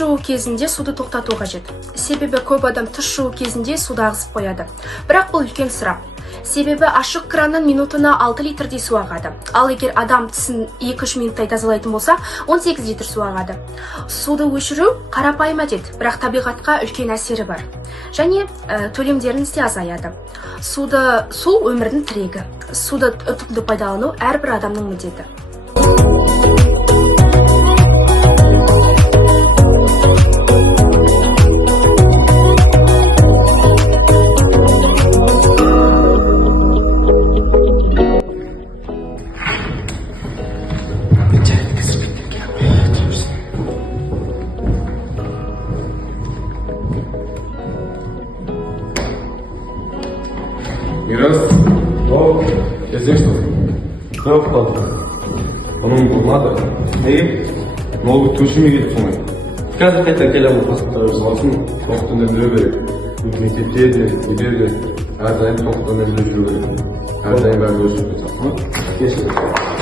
шығу кезінде суды тоқтату қажет. Себебі көп адам тұз шығу кезінде суды ағызып қояды. Бірақ бұл үлкен сұрақ. Себебі ашық краннан минутына 6 литрдей су ағады. Ал егер адам тісін 2-3 минуттай тазалайтын болса, 18 литр су ағады. Суды өшіру қарапайым әдет, бірақ табиғатқа үлкен әсері бар. Және төлемдеріңіз де азаяды. Су өмірдің тірегі. Суды ұтымды пайдалану әрбір адамның міндеті. Мирас, езде что? Қойып қалды. Оның болмады. Ол төшіме кетіп соңай. Қазір қайта келемін паспорттар жазылсын, тоқтын өндіре берек. Мектепте де, үйде де, әрдайым тоқтын өндіре жүру керек. Әрдайым бәрі өсіп кетсақ.